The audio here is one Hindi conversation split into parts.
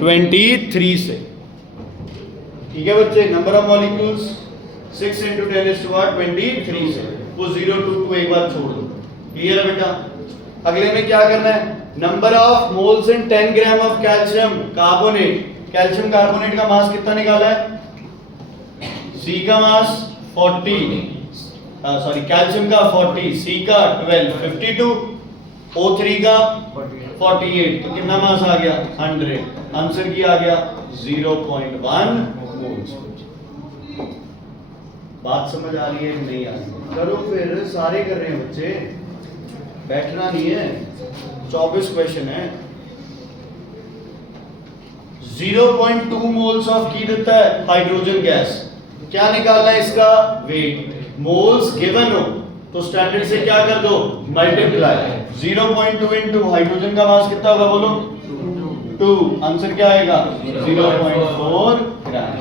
23 से। ठीक है बच्चे, नंबर ऑफ मॉलिक्यूल्स 6 × 10⁻23 से, वो 0 to 2 एक बार छोड़ दो। क्लियर है बेटा? अगले में क्या करना है, number of moles in 10 gram of calcium carbonate. Calcium carbonate का मास कितना निकाला है? C का मास 40, सॉरी कैल्शियम का 40, C का 12, 52, O3 का 48, तो कितना मास आ गया? 100। आंसर की आ गया 0.1 मोल्स। बात समझ आ रही है कि नहीं आ रही? करो फिर, सारे कर रहे हैं बच्चे, बैठना नहीं है। 24 क्वेश्चन है। 0.2 मोल्स ऑफ की देता है हाइड्रोजन गैस। क्या निकालना है इसका? वेट। मोल्स गिवन हो तो स्टैंडर्ड से क्या कर दो? मल्टीप्लाई। 0.2 इंटू हाइड्रोजन का मास कितना होगा बोलो? 2। आंसर क्या आएगा? 0.4 ग्राम।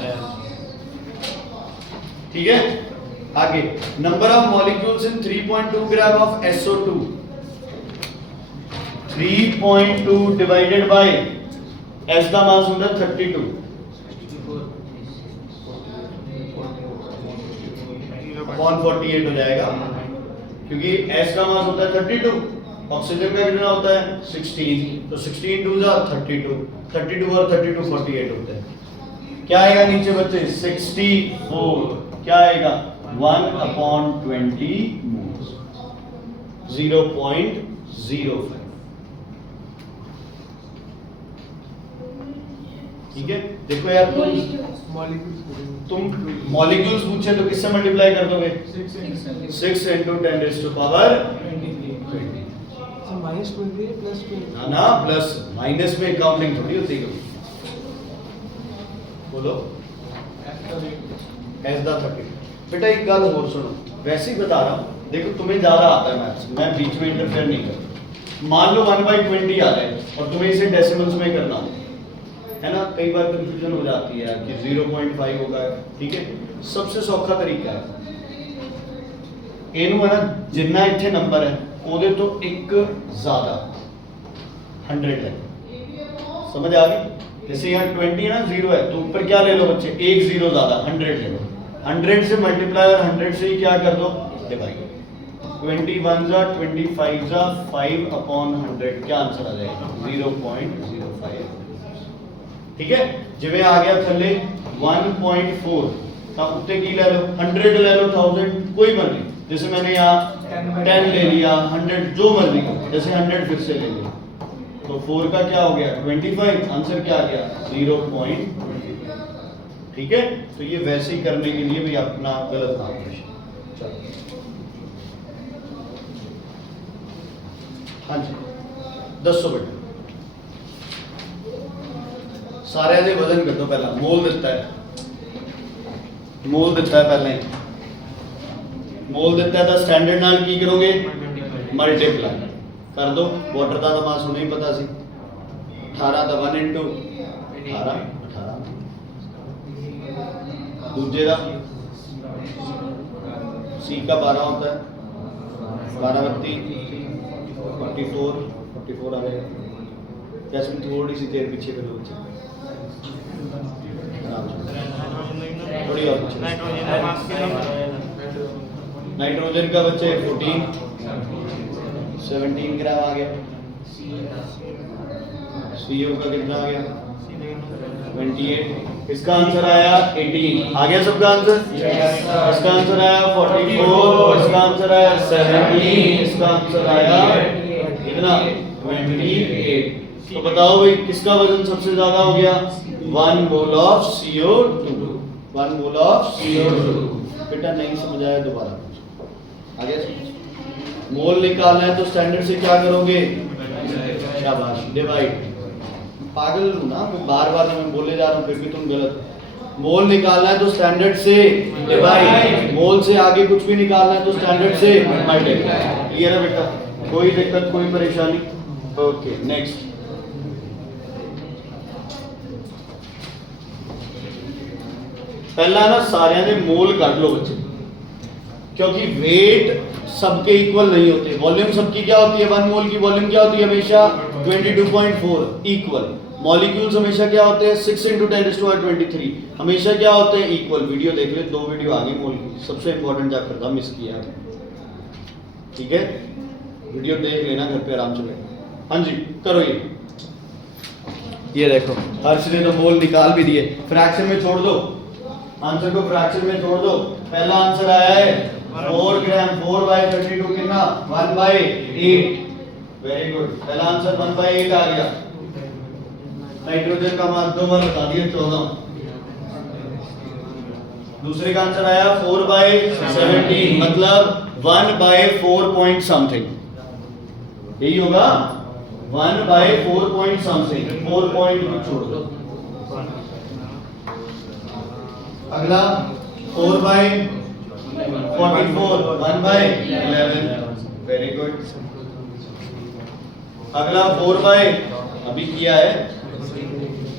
ठीक है, आगे number of molecules in 3.2 gram of SO2। 3.2 divided by S का मास होता है 32, अपॉन 48 हो जाएगा, क्योंकि S का मास होता है 32, ऑक्सीजन का कितना होता है 16, तो 16 2 जा 32, 32 और 32 48 होते हैं। क्या आएगा नीचे बच्चे? 64। क्या आएगा? 1/20 मोल्स, 0.05। ठीक है, देखो यार, तुम मॉलिक्यूल्स पूछे तो किससे मल्टीप्लाई कर दोगे? 6 × 10⁻20। ना प्लस माइनस में काउंटिंग थोड़ी होती है। बोलो एस द 30। बेटा एक गल और सुनो, वैसे ही बता रहा हूँ, देखो तुम्हें ज्यादा आता है मैथ्स, मैं बीच में इंटरफेयर नहीं करता। मान लो 1/20 आ रहा है और तुम्हें इसे डेसिमल्स में करना हो, है ना? कई बार कंफ्यूजन हो जाती है कि 0.5 होगा। ठीक है, सबसे सौखा तरीका है एनू है ना, जितना इतने नंबर है ओदे तो एक ज्यादा 100 है। समझ आ गई? जैसे यहाँ 20 है ना, 0 है, तो ऊपर क्या ले लो बच्चे? एक 0 ज्यादा 100 ले लो। 100 से मल्टीप्लाई और 100 से ही क्या कर दो? डिवाइड। 21 जा 25 जा 5/100। क्या आंसर आ जाएगा? 0.05। ठीक है, जिਵੇਂ आ गया थले 1.4 का उत्ते की ले लो, 100 ले लो, 1000 कोई मर्जी। जैसे मैंने यहाँ 10 ले लिया, 100 जो मर्जी करो, जैसे 100 फिर से ले लिया, तो 4 का क्या हो गया? 25। आंसर क्या आ गया? 0.20। ठीक है, तो ये वैसे ही करने के लिए भी अपना गलत काम है। हाँ जी, 10 बेटा सारे दे वजन कर दो। पहला मोल देता है, मोल देता है, पहले मोल देता है तो स्टैंडर्ड नाल की करोगे? मल्टीप्लाई कर दो। वाटर का मास होना ही पता सी 18 का 1 × 18 दूजे का C का 12 होता है, 12 32 44 आ गया। कैसे थोड़ी सी देर पीछे करो बच्चे, थोड़ी और पीछे। नाइट्रोजन का बच्चे 14 17 ग्राम आ गया। CO का कितना आ गया? 28। इसका आंसर आया 18। आ गया सबका आंसर? इसका आंसर आया 44, इसका आंसर आया 17, इसका आंसर आया कितना? 28। तो बताओ भाई किसका वजन सबसे ज्यादा हो गया? 1 mole of CO2। 1 mole of CO2। बेटा नहीं समझ आया दोबारा आगे। मोल निकालना है तो स्टैंडर्ड से क्या करोगे? शाबाश, डिवाइड। पागल हूं ना मैं, बार बार मैं बोले जा रहा हूं फिर भी तुम गलत। मोल निकालना है तो स्टैंडर्ड से डिवाइड, मोल से आगे कुछ भी निकालना है तो स्टैंडर्ड से मल्टीप्लाई। क्लियर है बेटा? कोई दिक्कत, कोई परेशानी? Okay, next. पहला ना सारे दे मोल काट लो बच्चे, क्योंकि वेट सबके इक्वल नहीं होते। वॉल्यूम सबकी क्या होती है? 1 मोल की वॉल्यूम क्या होती है? हमेशा 22.4 इक्वल। मॉलिक्यूल्स हमेशा क्या होते हैं 6 × 10⁻23 हमेशा क्या होते हैं इक्वल। वीडियो देख ले, 2 वीडियो आगे मॉलिक्यूल सबसे इंपॉर्टेंट चैप्टर था, मिस किया है। ठीक है, वीडियो देख लेना घर पे आराम से बैठ। हाँ जी करो ये देखो हर्ष ने तो मोल निकाल भी दिए। फ्रैक्शन में छोड़ दो, आंसर को फ्रैक्शन में छोड़ दो। पहला आंसर आया है 4 ग्राम, 4/32 कितना 1/8। वेरी गुड, पहला आंसर 1/8 आ गया। नाइट्रोजन का मान 2 बार बता दिया 14। दूसरे का आंसर आया 4/17 मतलब 1/4 पॉइंट समथिंग, यही होगा 1/4 पॉइंट समथिंग, 4 पॉइंट छोड़ दो। अगला 4/44 1/11। Very good. अगला 4 अभी किया है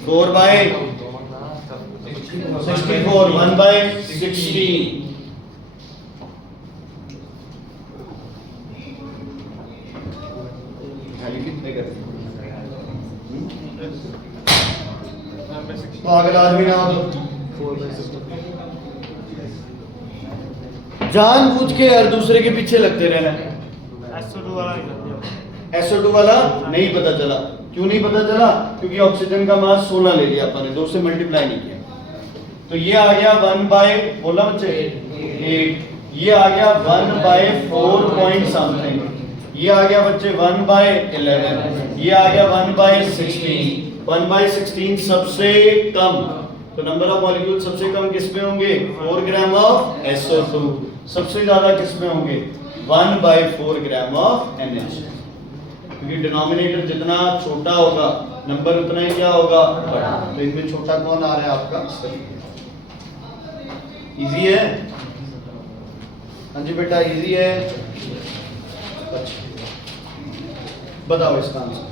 4/64 1/16। कितने कर तो अगला आदमी ना हो तो जानबूझ के हर दूसरे के पीछे लगते रहना। SO2 वाला नहीं पता चला। क्यों नहीं पता चला? क्योंकि ऑक्सीजन का मास 16 ले लिया अपन ने, 2 से मल्टीप्लाई नहीं किया। तो ये आ गया 1 बोला बच्चे 8, ये आ गया 1/4 पॉइंट समथिंग, ये आ गया बच्चे 1/11, ये आ गया 1/16। 1/16 सबसे कम, तो नंबर ऑफ मॉलिक्यूल सबसे कम किस में होंगे 4 ग्राम ऑफ SO2, सबसे ज्यादा किस में होंगे 1/4 ग्राम ऑफ NH। क्योंकि डिनोमिनेटर जितना छोटा होगा नंबर उतना ही क्या होगा बड़ा। तो इनमें छोटा कौन आ रहा है आपका? इजी है? हाँ जी बेटा इजी है। अच्छा बताओ इसका आंसर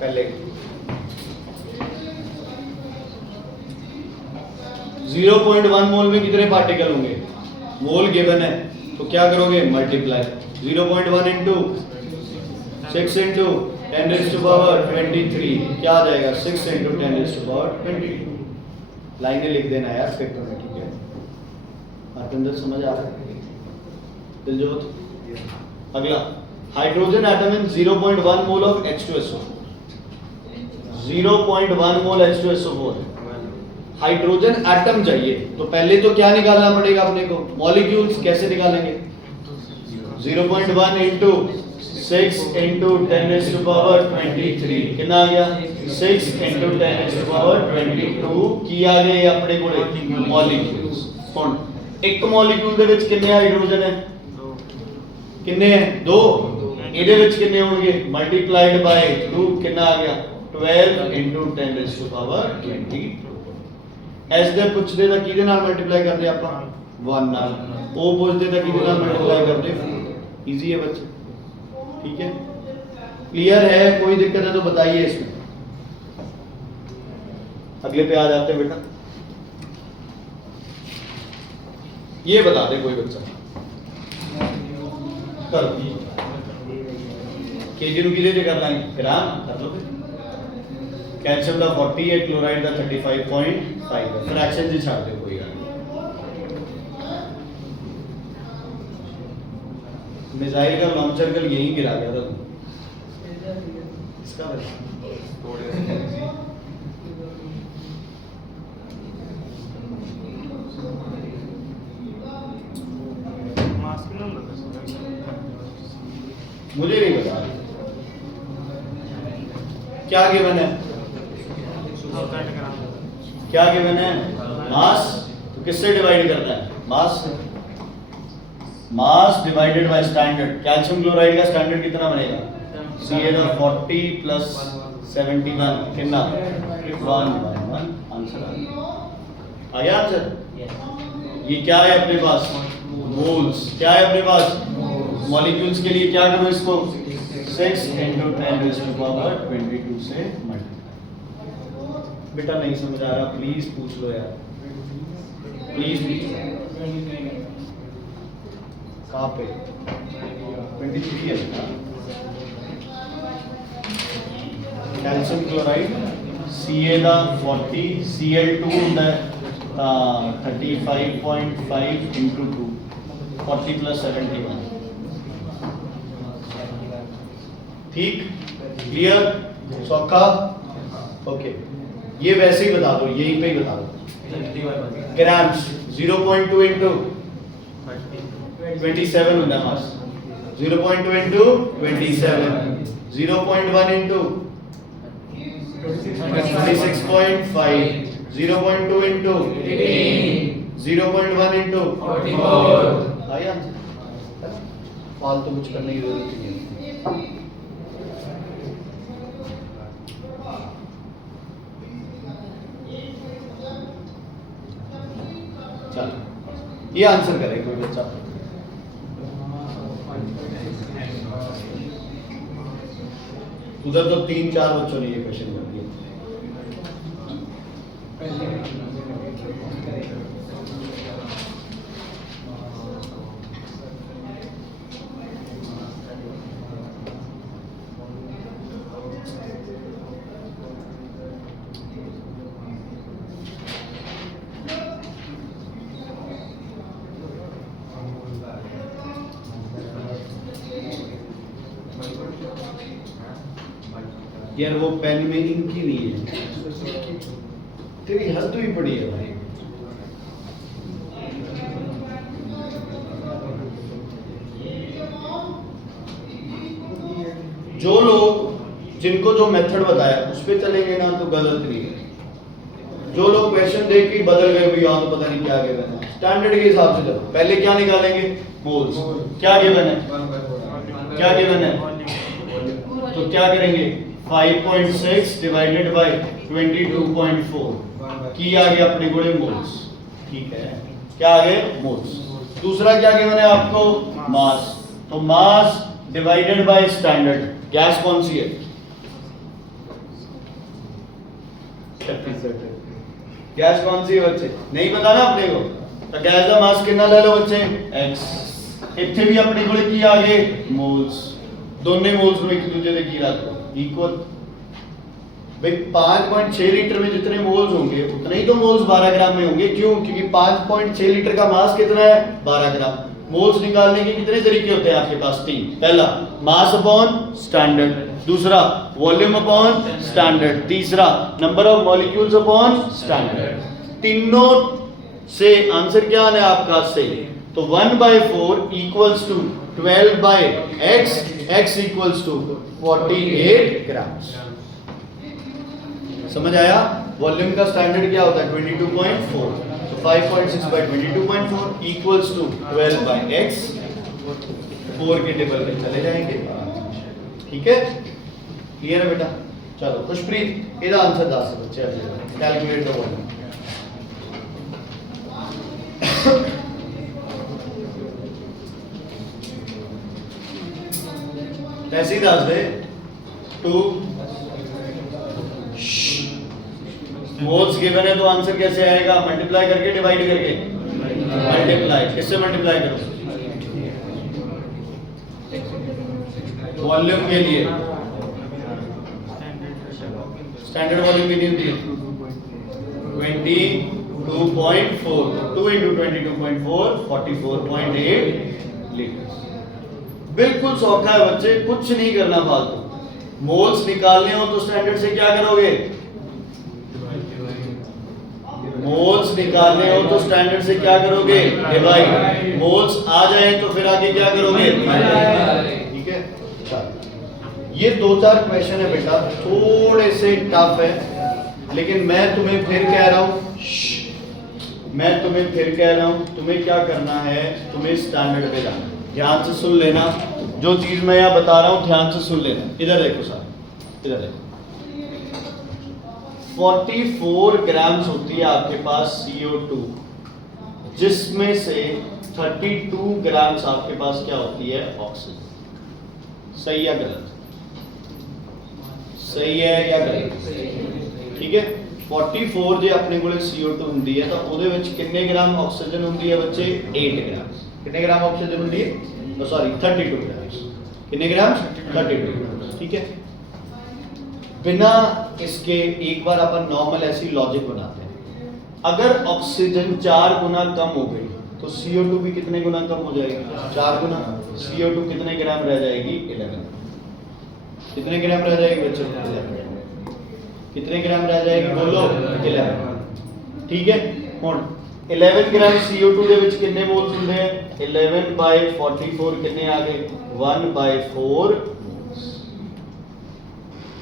पहले। 0.1 मोल में कितने पार्टिकल होंगे? मोल गिवन है तो क्या करोगे मल्टीप्लाई। 0.1 इंटू 6 इंटू 10⁻23 क्या आ जाएगा 6 इंटू 10⁻22। लाइनें लिख देना यार पेपर में, ठीक है? आपके अंदर समझ आ रहा है दिलजोत? अगला hydrogen atom in 0.1 mole of H2SO4। 0.1 mole H2SO4 hydrogen atom चाहिए तो पहले तो क्या निकालना पड़ेगा अपने को मॉलिक्यूल्स। कैसे निकालेंगे? 0.1 इंटू 6 इंटू 10⁻23 कितना आ गया 6 इंटू 10⁻22 किया गया अपने को मॉलिक्यूल्स। कौन एक मॉलिक्यूल ਦੇ ਵਿੱਚ ਕਿੰਨੇ ਹਾਈਡਰੋਜਨ ਹੈ? किन्ने है 2। ਇਹਦੇ ਵਿੱਚ ਕਿੰਨੇ ਹੋਣਗੇ ਮਲਟੀਪਲਾਈਡ ਬਾਈ 2 ਕਿੰਨਾ ਆ ਗਿਆ 12 ਇੰਟੂ 10⁻22। ਐਸ ਦੇ ਪੁੱਛਦੇ ਤਾਂ ਕਿਹਦੇ ਨਾਲ ਮਲਟੀਪਲਾਈ ਕਰਦੇ ਆਪਾਂ 1 ਨਾਲ, ਉਹ ਪੁੱਛਦੇ ਤਾਂ ਕਿਹਦੇ ਨਾਲ ਮਲਟੀਪਲਾਈ ਕਰਦੇ। इजी है बच्चे, ठीक है? क्लियर है? कोई दिक्कत है तो बताइए इसमें। अगले पे आ जाते हैं बेटा। ये बता दे कोई बच्चा कर केजी नु किदे कर लाएंगे ग्राम कर लो। कैल्शियम का 40 है, क्लोराइड का 35.5 है। फ्रैक्शन जी छाड़ दे कोई गल। मिसाइल का लॉन्चर कल यही गिरा गया था इसका मुझे नहीं पता क्या गिवन है। क्या गिवन है? मास। तो किससे डिवाइड करना है? मास से। Mass divided by standard. Calcium chloride का स्टैंडर्ड कितना बनेगा Ca40 प्लस 71 कितना 1/1। आंसर आ गया आंसर। ये क्या है अपने पास मोल्स। क्या है अपने पास मॉलिक्यूल्स के लिए क्या करो इसको 6 इंटू 10⁻22 से मल्टीप्लाई। बेटा नहीं समझ आ रहा प्लीज पूछ लो यार, प्लीज पूछ लो। कहाँ पे 23 है ना? कैल्शियम क्लोराइड CA ਦਾ 40, Cl2 ਹੁੰਦਾ ਹੈ ਤਾਂ 35.5 into 2, 40 plus 71। ठीक, क्लियर, सौखा, ओके। ये वैसे ही बता दो, यहीं पे ही बता दो। ग्राम्स 0.2 into 27 होता है मास, 0.2 into 27, 0.1 into 26.5, 0.2 into 18, 0.1 into 44। आया आंसर, फालतू कुछ करने की जरूरत नहीं है। चलो ये आंसर करे कोई बच्चा। उधर तो 3-4 बच्चों ने ये क्वेश्चन कर दिया। यार वो पेन में इंक ही नहीं है, तेरी हद हुई पड़ी है भाई। जो लोग जिनको जो मेथड बताया उस पे चलेंगे ना तो गलत नहीं है। जो लोग क्वेश्चन देख के बदल गए भैया तो पता नहीं क्या गिवन है, स्टैंडर्ड के हिसाब से चलो। पहले क्या निकालेंगे, मोल्स। क्या गिवन है, क्या गिवन है, तो क्या करेंगे 5.6 डिवाइडेड बाय 22.4 की आ गया अपने को मोल्स। ठीक है, क्या आ गए मोल्स। दूसरा क्या गिवन है आपको, मास। तो mass divided by standard. Gas कौन सी है, गैस कौन सी है बच्चे, नहीं पता ना अपने को, तो गैस का मास कितना ले लो बच्चे, x। इतने भी अपने को की आ गए मोल्स। दोनों मोल्स में एक दूसरे से की रखो इक्वल। भाई 5.6 लीटर में जितने मोल्स होंगे उतने ही तो मोल्स 12 ग्राम में होंगे। क्यों, क्योंकि 5.6 लीटर का मास कितना है, 12 ग्राम। मोल्स निकालने के कितने तरीके होते हैं आपके पास, 3। पहला मास अपॉन स्टैंडर्ड, दूसरा वॉल्यूम अपॉन स्टैंडर्ड, तीसरा number of molecules upon standard. तीनों से आंसर क्या आना है आपका, से। तो 1/4 equals to 12/x, x equals to 48 grams. समझ आया। वॉल्यूम का स्टैंडर्ड क्या होता है 22.4, तो 5.6 by 22.4 इक्वल्स टू 12/x। 4 के टेबल में चले जाएंगे। ठीक है, क्लियर है बेटा। चलो खुशप्रीत ਇਹਦਾ आंसर दस बच्चे कैलकुलेट द वॉल्यूम। ऐसे ही दस दे 2 मोल्स गिवन है तो आंसर कैसे आएगा, मल्टीप्लाई करके डिवाइड करके, मल्टीप्लाई किससे मल्टीप्लाई करो, वॉल्यूम के लिए। स्टैंडर्ड वॉल्यूम कितनी होती है 22.4, 2 into 22.4 44.8 लीटर। बिल्कुल सौखा है बच्चे, कुछ नहीं करना फालतू। मोल्स निकालने हो तो स्टैंडर्ड से क्या करोगे, मोल्स निकालने हो तो स्टैंडर्ड से क्या करोगे, डिवाइड। मोल्स आ जाए तो फिर आगे क्या करोगे, ठीक है। ये 2-4 क्वेश्चन है बेटा, थोड़े से टफ है, लेकिन मैं तुम्हें फिर कह रहा हूं, तुम्हें क्या करना है, तुम्हें स्टैंडर्ड पे जाना। ध्यान से सुन लेना, जो चीज मैं यहाँ बता रहा हूँ ध्यान से सुन लेना। इधर देखो सर, इधर देखो 44 ग्राम्स होती है आपके पास CO2, जिसमें से 32 ग्राम्स आपके पास क्या होती है, ऑक्सीजन। सही या गलत, सही है या गलत, ठीक है। 44 जो अपने को CO2 ਹੁੰਦੀ है, तो ਉਹਦੇ ਵਿੱਚ ਕਿੰਨੇ ग्राम ऑक्सीजन ਹੁੰਦੀ है बच्चे, 8 ग्राम। कितने ग्राम ऑक्सीजन ਹੁੰਦੀ है, सॉरी 32 ग्राम्स। कितने ग्राम, 32 ग्राम्स, ठीक है। बिना इसके एक बार अपन नॉर्मल ऐसी लॉजिक बनाते हैं। अगर ऑक्सीजन 4 गुना कम हो गई तो CO2 भी कितने गुना कम हो जाएगी? 4 गुना। CO2 कितने ग्राम रह जाएगी? 11। कितने ग्राम रह जाएगी बच्चों? 11। कितने ग्राम रह जाएगी बोलो? 11। ठीक है। ਹੁਣ 11 ग्राम CO2 ਦੇ ਵਿੱਚ ਕਿੰਨੇ ਮੋਲਸ ਹੁੰਦੇ ਆ? 11/44 कितने आ गए? 1/4।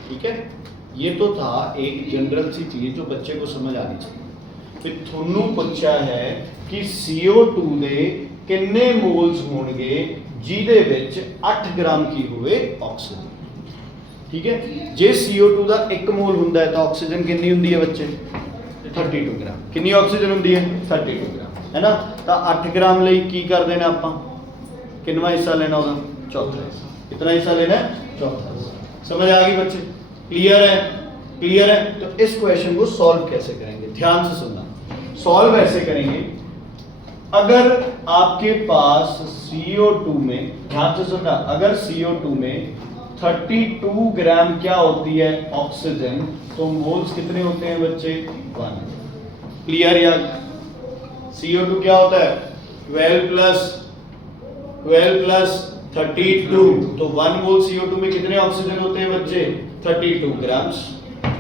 ठीक है। ये तो था एक जनरल सी चीज जो बच्चे को समझ आनी चाहिए। फिर थोनू पूछा है कि CO2 ਦੇ ਕਿੰਨੇ ਮੋਲਸ ਹੋਣਗੇ ਜਿਹਦੇ ਵਿੱਚ 8 ਗ੍ਰਾਮ ਕੀ ਹੋਵੇ? ਆਕਸੀਜਨ। ठीक है। ਜੇ CO2 ਦਾ 1 ਮੋਲ ਹੁੰਦਾ ਹੈ ਤਾਂ ਆਕਸੀਜਨ ਕਿੰਨੀ ਹੁੰਦੀ ਹੈ ਬੱਚੇ? 32 ग्राम। कितनी ऑक्सीजन होती है? 32 ग्राम, है ना। तो 8 ग्राम ਲਈ ਕੀ ਕਰ ਦੇਣਾ ਆਪਾਂ? कितना हिस्सा लेना होगा? चौथा। कितना हिस्सा लेना है? चौथा। समझ आ गई बच्चे? क्लियर है? क्लियर है। तो इस क्वेश्चन को सॉल्व कैसे करेंगे? ध्यान से सुनना। सॉल्व ऐसे करेंगे, अगर आपके पास CO2 में, ध्यान से सुनना, अगर CO2 में 32 ग्राम क्या होती है? ऑक्सीजन, तो मोल्स कितने होते हैं बच्चे? 1। क्लियर यार? CO2 क्या होता है? 12 प्लस 32, तो 1 मोल CO2 में कितने ऑक्सीजन होते हैं बच्चे? 32 ग्राम्स।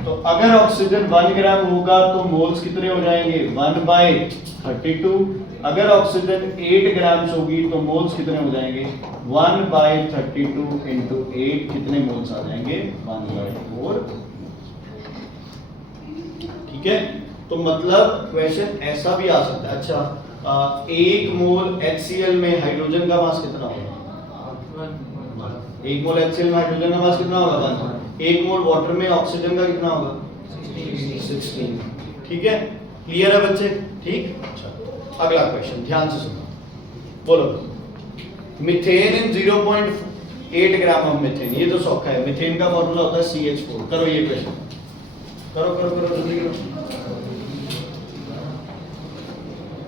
तो अगर ऑक्सीजन 1 ग्राम होगा तो मोल्स कितने हो जाएंगे? 1/32। अगर ऑक्सीजन 8 ग्राम्स होगी तो मोल्स कितने हो जाएंगे? 1/32 इंटू 8 कितने मोल्स आ जाएंगे? 1/4। ठीक है। तो मतलब क्वेश्चन ऐसा भी आ सकता है। अच्छा, 1 मोल HCl में हाइड्रोजन का मास कितना होगा? 1 मोल HCl में हाइड्रोजन का मास कितना होगा? 1। 1 मोल वाटर में ऑक्सीजन का कितना होगा? 16। ठीक है। क्लियर है बच्चे? ठीक। अच्छा, अगला क्वेश्चन ध्यान से सुनो। बोलो, methane in 0.8 gram of methane. ये तो सौखा है। मीथेन का फॉर्मूला होता है CH4। करो ये क्वेश्चन, करो करो करो जल्दी करो।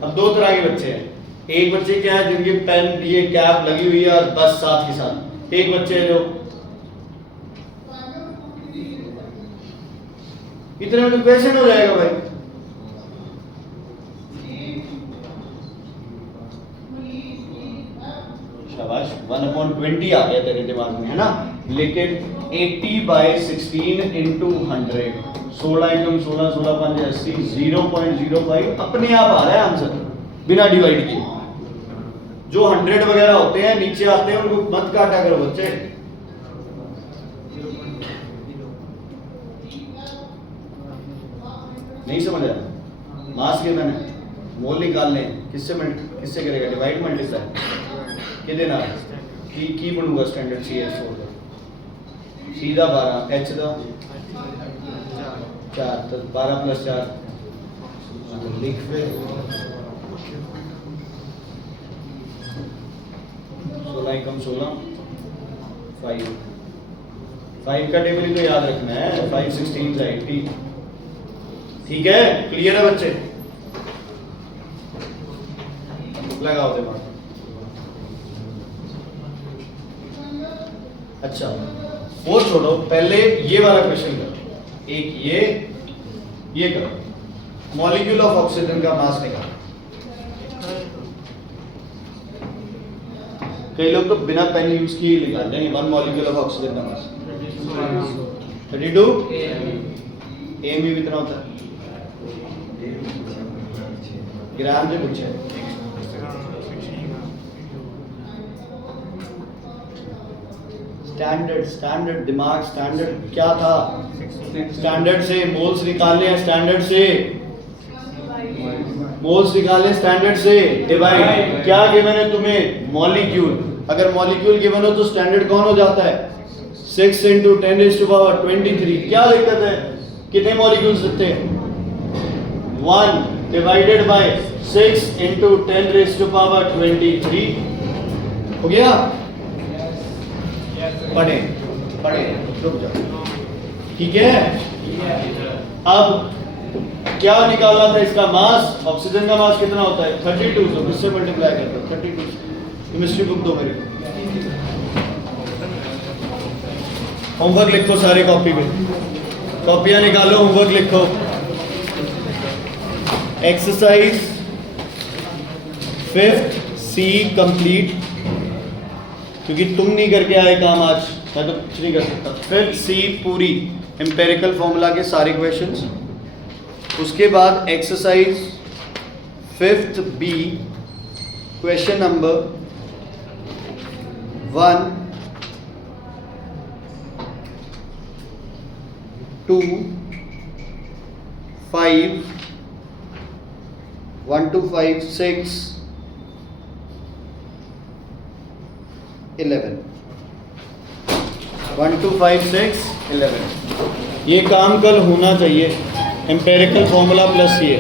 अब 2 तरह के बच्चे हैं। एक बच्चे क्या है जिनकी पेन ये कैप लगी हुई है और बस साथ के साथ। एक बच्चे जो इतने में तो क्वेश्चन हो जाएगा भाई। शाबाश, 1/20 आ गया तेरे दिमाग में, है ना। लेकिन 80/16 इंटू 100, 16 एकम 16, 16 5 80, 0.05 अपने आप आ रहा है आंसर बिना डिवाइड किए। जो 100 वगैरह होते हैं नीचे आते हैं उनको मत काटा करो बच्चे। नहीं समझ आया? मास कितना है? मोल निकालने किससे करेगा? डिवाइड मल्टीप्लाई कितने ना की बनूंगा स्टैंडर्ड CH4 सीधा 12 H दा 4, तो 12 + 4 लिख फिर 16 एकम 16 5 का टेबल ही तो याद रखना है। 5 16 80। ठीक है। क्लियर है बच्चे? लगाओ दिमाग। अच्छा, वो छोड़ो, पहले ये वाला क्वेश्चन करो। एक ये करो, मॉलिक्यूल ऑफ ऑक्सीजन का मास निकालो। कई लोग तो बिना पेन यूज किए निकाल देंगे। 1 मॉलिक्यूल ऑफ ऑक्सीजन का मास 32 एम भी कितना होता है? ग्राम से पूछे। स्टैंडर्ड दिमाग, स्टैंडर्ड क्या था? स्टैंडर्ड से मोल्स निकालने हैं, स्टैंडर्ड से मोल्स निकालने, स्टैंडर्ड से डिवाइड। क्या गिवन है तुम्हें? मॉलिक्यूल। अगर मॉलिक्यूल गिवन हो तो स्टैंडर्ड कौन हो जाता है? 6 × 10⁻23। क्या दिक्कत है? कितने मॉलिक्यूल्स लिखते हैं? 1 डिवाइडेड बाय 6 × 10⁻23 हो गया। पढ़े रुक जाओ। ठीक है। अब क्या निकालना था इसका मास? ऑक्सीजन का मास कितना होता है? 32। तो किससे मल्टीप्लाई करते हो? 32। केमिस्ट्री बुक दो मेरे को। होमवर्क लिखो सारे कॉपी में। कॉपियां निकालो, होमवर्क लिखो। एक्सरसाइज 5th C कंप्लीट, क्योंकि तुम नहीं करके आए काम आज, मैं तो कुछ नहीं कर सकता। 5th C पूरी, एम्पेरिकल फॉर्मूला के सारे क्वेश्चंस। उसके बाद exercise 5th B question number 1, 2, 5, 1 to 5, 6, 11, 1 to 5, 6, 11। ये काम कल होना चाहिए, एम्पेरिकल फॉर्मूला प्लस ये।